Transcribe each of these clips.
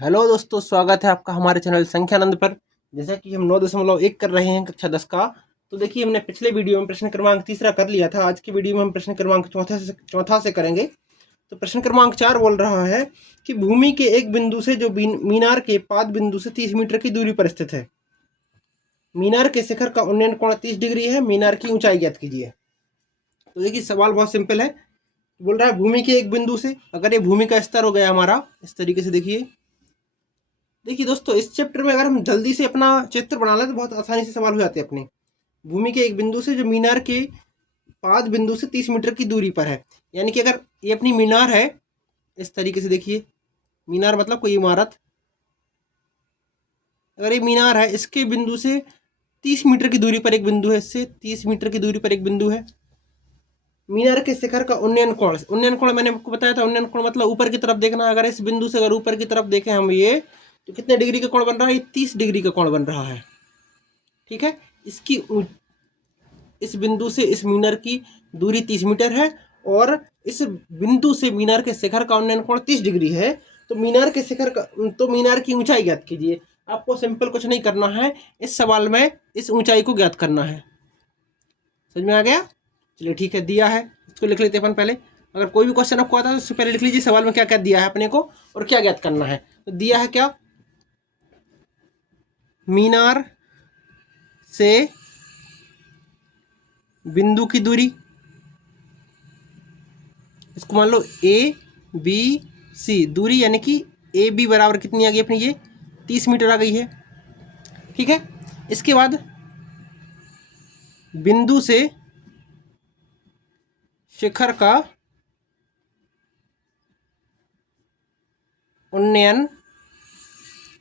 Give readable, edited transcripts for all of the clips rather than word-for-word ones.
Hello दोस्तों, स्वागत है आपका हमारे चैनल संख्यानंद पर। जैसा कि हम 9.1 कर रहे हैं कक्षा 10 का। तो देखिए, हमने पिछले वीडियो में प्रश्न क्रमांक तीसरा कर लिया था। आज की वीडियो में हम प्रश्न क्रमांक चौथा से करेंगे। तो प्रश्न क्रमांक 4 बोल रहा है कि भूमि के एक बिंदु से जो मीनार के पाद बिंदु से 30 मीटर की दूरी पर स्थित है, मीनार के शिखर का उन्नयन कोण 30 डिग्री है, मीनार की ऊंचाई ज्ञात कीजिए। तो देखिए, सवाल बहुत सिंपल है। बोल रहा है भूमि के एक बिंदु से, अगर ये भूमि का स्तर हो गया हमारा इस तरीके से। देखिए दोस्तों, इस चैप्टर में अगर हम जल्दी से अपना चित्र बना लें तो बहुत आसानी से सवाल हो जाते हैं अपने। भूमि के एक बिंदु से जो मीनार के पाद बिंदु से 30 मीटर की दूरी पर है, यानी कि अगर ये अपनी मीनार है इस तरीके से। देखिए, मीनार मतलब कोई इमारत। अगर ये मीनार है, इसके बिंदु से 30 मीटर की दूरी पर एक बिंदु है, इससे 30 मीटर की दूरी पर एक बिंदु है। मीनार के शिखर का उन्नयन कोण मैंने आपको बताया था। उन्नयन कोण मतलब ऊपर की तरफ देखना। अगर इस बिंदु से अगर ऊपर की तरफ देखें हम ये, तो कितने डिग्री का कोण बन रहा है? 30 डिग्री का कोण बन रहा है। ठीक है, इस बिंदु से इस मीनार की दूरी 30 मीटर है और इस बिंदु से मीनार के शिखर का उन्नयन कोण 30 डिग्री है। तो मीनार की ऊंचाई ज्ञात कीजिए। आपको सिंपल कुछ नहीं करना है, इस सवाल में इस ऊंचाई को ज्ञात करना है। समझ में आ गया? चलिए ठीक है, दिया है, इसको लिख लेते हैं अपन पहले। अगर कोई भी क्वेश्चन आपको आता है तो उससे पहले लिख लीजिए सवाल में क्या क्या दिया है अपने को और क्या ज्ञात करना है। तो दिया है क्या? मीनार से बिंदु की दूरी, इसको मान लो ए बी सी दूरी, यानी कि ए बी बराबर कितनी आ गई अपनी? ये 30 मीटर आ गई है। ठीक है, इसके बाद बिंदु से शिखर का उन्नयन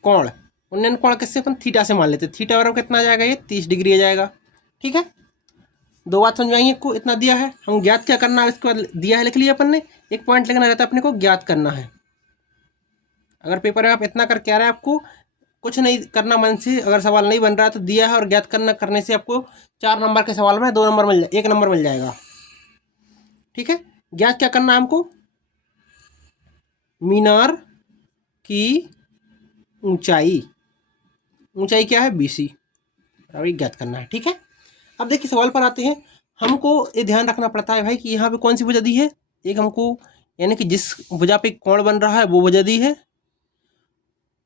कोण, उन्नयन कोण किससे? अपन थीटा से मान लेते। थीटा बराबर कितना आ जाएगा? ये 30 डिग्री आ जाएगा। ठीक है, दो बात समझ में आई आपको? इतना दिया है, हम ज्ञात क्या करना है इसके बाद? दिया है लिख लिया अपन ने, एक पॉइंट लिखना रहता है अपने को, ज्ञात करना है। अगर पेपर में आप इतना करके आ रहे हैं, आपको कुछ नहीं करना मन से। अगर सवाल नहीं बन रहा है तो दिया है और ज्ञात करने से आपको 4 नंबर के सवाल में 2 नंबर मिल जाए, 1 नंबर मिल जाएगा। ठीक है, ज्ञात क्या करना है हमको? मीनार की ऊंचाई, ऊंचाई क्या है? BC, अभी ज्ञात करना है। ठीक है, अब देखिए सवाल पर आते हैं। हमको ये ध्यान रखना पड़ता है भाई कि यहाँ पे कौन सी भुजा दी है। एक हमको, यानी कि जिस भुजा पे कोण बन रहा है वो भुजा दी है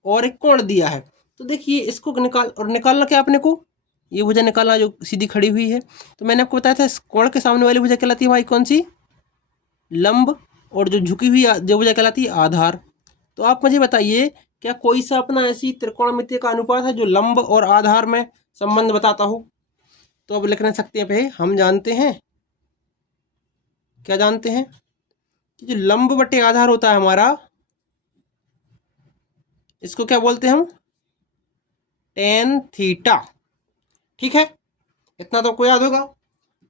और एक कोण दिया है। तो देखिए, इसको निकालना क्या अपने को? ये भुजा निकालना जो सीधी खड़ी हुई है। तो मैंने आपको बताया था इस कोण के सामने वाली भुजा कहलाती है भाई कौन सी? लंब। और जो झुकी हुई जो भुजा कहलाती है आधार। तो आप मुझे बताइए, क्या कोई सा अपना ऐसी त्रिकोणमिति का अनुपात है जो लंब और आधार में संबंध बताता हो? तो अब लिख नहीं सकते हैं भाई, हम जानते हैं, क्या जानते हैं कि जो लंब बटे आधार होता है हमारा, इसको क्या बोलते हैं हम? Tan theta. ठीक है, इतना तो आपको याद होगा।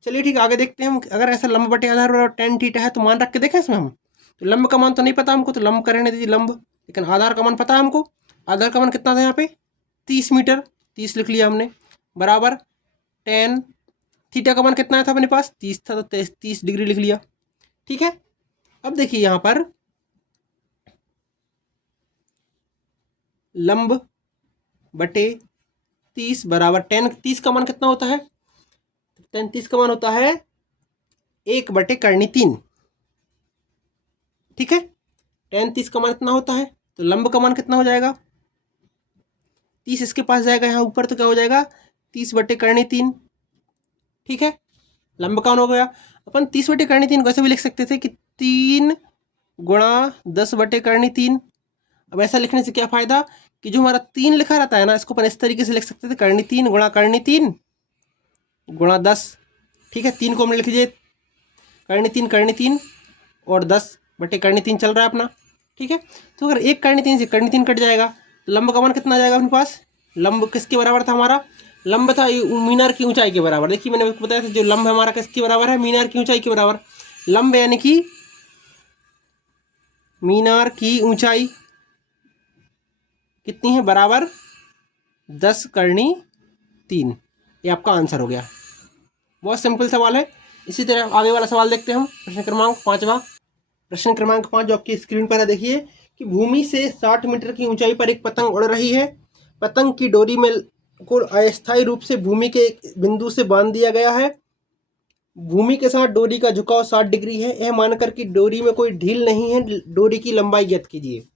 चलिए ठीक है, आगे देखते हैं हम। अगर ऐसा लंब बटे आधार और टेन थीटा है तो मान रख के देखें इसमें हम। तो लंब का मान तो नहीं पता हमको, तो लंब का रहने दीजिए लंब, लेकिन आधार का मान पता है हमको। आधार का मान कितना था यहाँ पे? 30 मीटर, 30 लिख लिया हमने, बराबर टेन थीटा का मान कितना था अपने पास? 30 था, तो 30 डिग्री लिख लिया। ठीक है, अब देखिए यहाँ पर लंब बटे 30 बराबर टेन, 30 का मान कितना होता है? 30 का मान होता है 1/3। ठीक है, टेन 30 का मान कितना होता है? तो लंब का मान कितना हो जाएगा? 30 इसके पास जाएगा यहाँ ऊपर, तो क्या हो जाएगा? 30/3। ठीक है, लंब का मान हो गया। अपन 30/3 वैसे भी लिख सकते थे कि 3 गुणा 10/3। अब ऐसा लिखने से क्या फायदा कि जो हमारा 3 लिखा रहता है ना, इसको अपन इस तरीके से लिख सकते थे, करनी 3 गुणा करनी 3 गुणा 10। ठीक है, 3 को हमने लिख लीजिए करनी 3 और 10/3 चल रहा है अपना। ठीक है, तो अगर एक करनी 3 से करनी 3 कट जाएगा तो लंब का मान कितना आ जाएगा अपने पास? लंब किसके बराबर था हमारा? लंब था मीनार की ऊंचाई के बराबर। देखिए, मैंने आपको बताया था जो लंब हमारा किसके बराबर है? मीनार की ऊंचाई के बराबर। लंब यानी कि मीनार की ऊंचाई कितनी है? बराबर 10/3। ये आपका आंसर हो गया। बहुत सिंपल सवाल है। इसी तरह आगे वाला सवाल देखते हैं हम। प्रश्न क्रमांक 5वां। प्रश्न क्रमांक 5 जो आपकी स्क्रीन पर है, देखिए कि भूमि से 60 मीटर की ऊंचाई पर एक पतंग उड़ रही है। पतंग की डोरी में को अस्थायी रूप से भूमि के एक बिंदु से बांध दिया गया है। भूमि के साथ डोरी का झुकाव 60 डिग्री है। यह मानकर कि डोरी में कोई ढील नहीं है। डोरी की लंबाई ज्ञात कीजिए।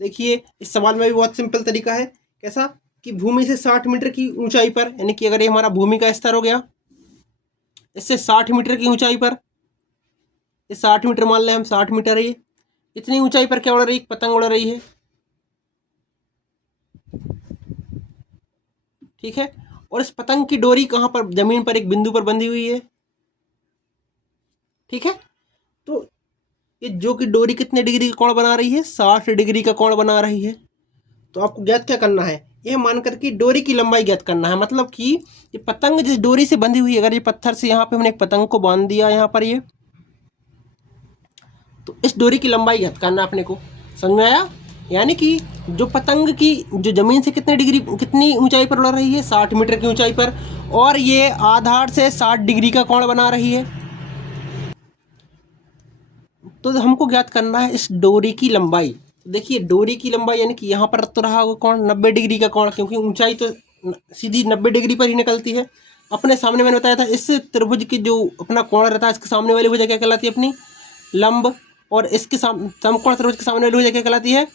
देखिए इस सवाल में भी बहुत सिंपल तरीका है। कैसा कि भूमि से 60 मीटर की ऊंचाई पर, यानी कि अगर ये हमारा भूमि का स्तर हो गया, इससे 60 मीटर की ऊंचाई पर, ये 60 मीटर मान लें हम, 60 मीटर है ये, इतनी ऊंचाई पर क्या उड़ रही है? पतंग उड़ रही है। ठीक है, और इस पतंग की डोरी कहाँ पर? जमीन पर एक बिंदु पर बंधी हुई है। ठीक है, तो ये जो कि डोरी कितने डिग्री का कोण बना रही है? 60 डिग्री का कोण बना रही है। तो आपको ज्ञात क्या करना है? यह मानकर कि डोरी की लंबाई ज्ञात करना है। मतलब कि ये पतंग जिस डोरी से बंधी हुई है, अगर ये पत्थर से यहाँ पे हमने एक पतंग को बांध दिया यहाँ पर ये, तो इस डोरी की लंबाई ज्ञात करना अपने को। समझ में आया? यानी कि जो पतंग की जो जमीन से कितनी ऊंचाई पर उड़ रही है? 60 मीटर की ऊंचाई पर, और ये आधार से 60 डिग्री का कोण बना रही है। तो हमको ज्ञात करना है इस डोरी की लंबाई। देखिए डोरी की लंबाई यानी कि यहाँ पर तो रहा होगा कोण 90 डिग्री का कोण, क्योंकि ऊंचाई तो सीधी 90 डिग्री पर ही निकलती है। अपने सामने मैंने बताया था इस त्रिभुज की जो अपना कोण रहता है, इसके सामने वाली भुजा क्या कहलाती है? अपनी लंब। और इसके समकोण त्रिभुज के सामने वाली भुजा क्या कहलाती है?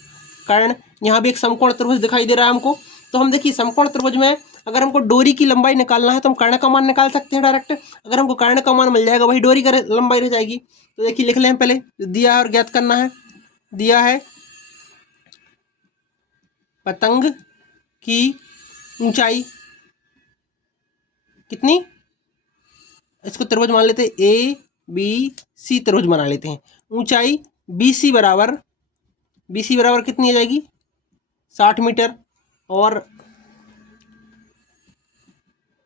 कर्ण। यहाँ भी एक समकोण त्रिभुज दिखाई दे रहा है हमको। तो हम देखिए समकोण त्रिभुज में अगर हमको डोरी की लंबाई निकालना है तो हम कर्ण का मान निकाल सकते हैं डायरेक्ट। अगर हमको कर्ण का मान मिल जाएगा वही डोरी का लंबाई रह जाएगी। तो देखिए लिख लें हम पहले, दिया है और ज्ञात करना है। दिया है पतंग की ऊंचाई कितनी, इसको त्रिभुज मान लेते हैं, ए बी सी त्रिभुज बना लेते हैं। ऊंचाई BC बराबर कितनी आ जाएगी? 60 मीटर। और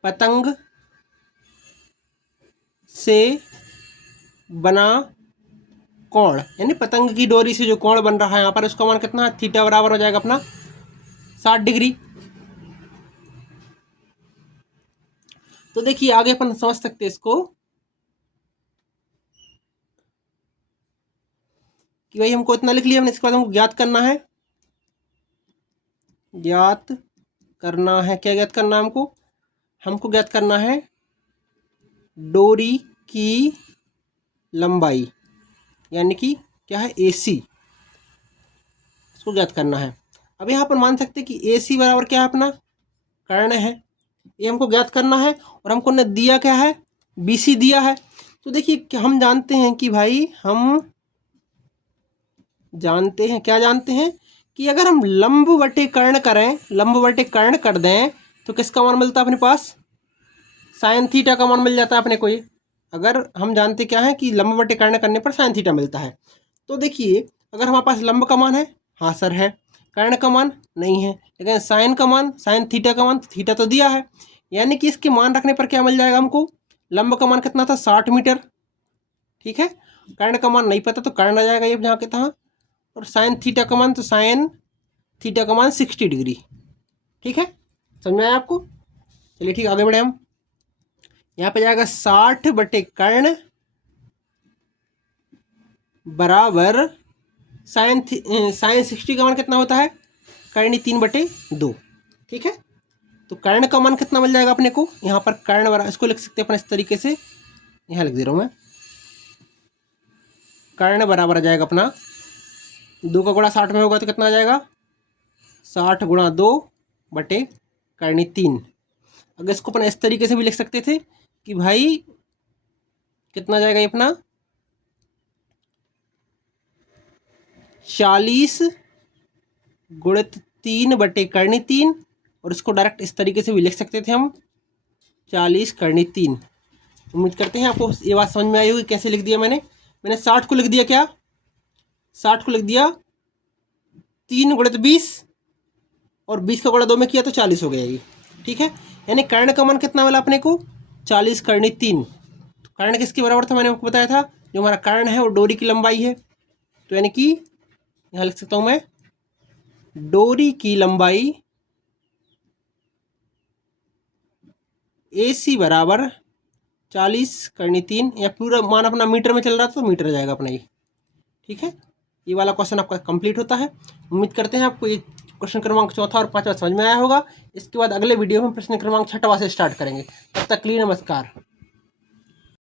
पतंग से बना कोण, यानी पतंग की डोरी से जो कोण बन रहा है यहाँ पर, उसका मान कितना है? थीटा बराबर हो जाएगा अपना 60 डिग्री। तो देखिए आगे अपन समझ सकते हैं इसको कि भाई हमको इतना लिख लिया हमने। इसके बाद हमको ज्ञात करना है, क्या ज्ञात करना है हमको? हमको ज्ञात करना है डोरी की लंबाई, यानी कि क्या है? AC, इसको ज्ञात करना है। अब यहाँ पर मान सकते हैं कि AC बराबर क्या है? अपना कर्ण है। ये हमको ज्ञात करना है। और हमको ने दिया क्या है? BC दिया है। तो देखिए हम जानते हैं कि भाई, हम जानते हैं, क्या जानते हैं कि अगर हम लंब बटे कर्ण करें, लंब बटे कर्ण कर दें, तो किसका मान मिलता है अपने पास? साइन थीटा का मान मिल जाता है अपने को। ये अगर हम जानते क्या है कि लंब बटे कर्ण करने पर साइन थीटा मिलता है। तो देखिए अगर हमारे पास लंब का मान है, हाँ सर है, कर्ण का मान नहीं है, लेकिन साइन का मान, साइन थीटा का मान, थीटा तो दिया है। यानी कि इसके मान रखने पर क्या मिल जाएगा हमको? लंब का मान कितना था? 60 मीटर। ठीक है, कर्ण का मान नहीं पता तो कर्ण आ जाएगा ये जहाँ के तहाँ। और साइन थीटा का मान, तो साइन थीटा का मान 60 डिग्री। ठीक है, समझ में आया आपको? चलिए ठीक, आगे बढ़े हम। यहाँ पे जाएगा 60 बटे कर्ण बराबर साइन 60 का मान कितना होता है? कर्णी 3/2। ठीक है, तो कर्ण का मान कितना मिल जाएगा अपने को? यहाँ पर कर्ण बराबर, इसको लिख सकते हैं अपन इस तरीके से, यहाँ लिख दे रहा हूँ मैं। कर्ण बराबर आ जाएगा अपना 2 का गुणा 60 में होगा तो कितना आ जाएगा? 60 गुणा 2 बटे कर्णी 3। अगर इसको अपन इस तरीके से भी लिख सकते थे कि भाई कितना जाएगा ये अपना 40 गुणित 3 बटे कर्णी 3। और इसको डायरेक्ट इस तरीके से भी लिख सकते थे हम, 40 कर्णी 3। उम्मीद करते हैं आपको ये बात समझ में आई होगी कैसे लिख दिया मैंने 60 को लिख दिया, क्या 60 को लिख दिया 3 गुणित 20, और 20 का गुणा 2 में किया तो 40 हो गया ये। ठीक है, यानी कर्ण का मान कितना मिला अपने को? 40 कर्णी 3। तो कर्ण किसके बराबर था? मैंने आपको बताया था, जो हमारा कर्ण है वो डोरी की लंबाई है। तो यानी कि यहाँ लिख सकता हूँ मैं, डोरी की लंबाई AC बराबर 40 कर्णी 3, या पूरा मान अपना मीटर में चल रहा था तो मीटर आ जाएगा अपना ये। ठीक है, ये वाला क्वेश्चन आपका कंप्लीट होता है। उम्मीद करते हैं आपको ये क्वेश्चन क्रमांक चौथा और पांचवा समझ में आया होगा। इसके बाद अगले वीडियो में प्रश्न क्रमांक छठवा से स्टार्ट करेंगे। तब तक के लिए नमस्कार।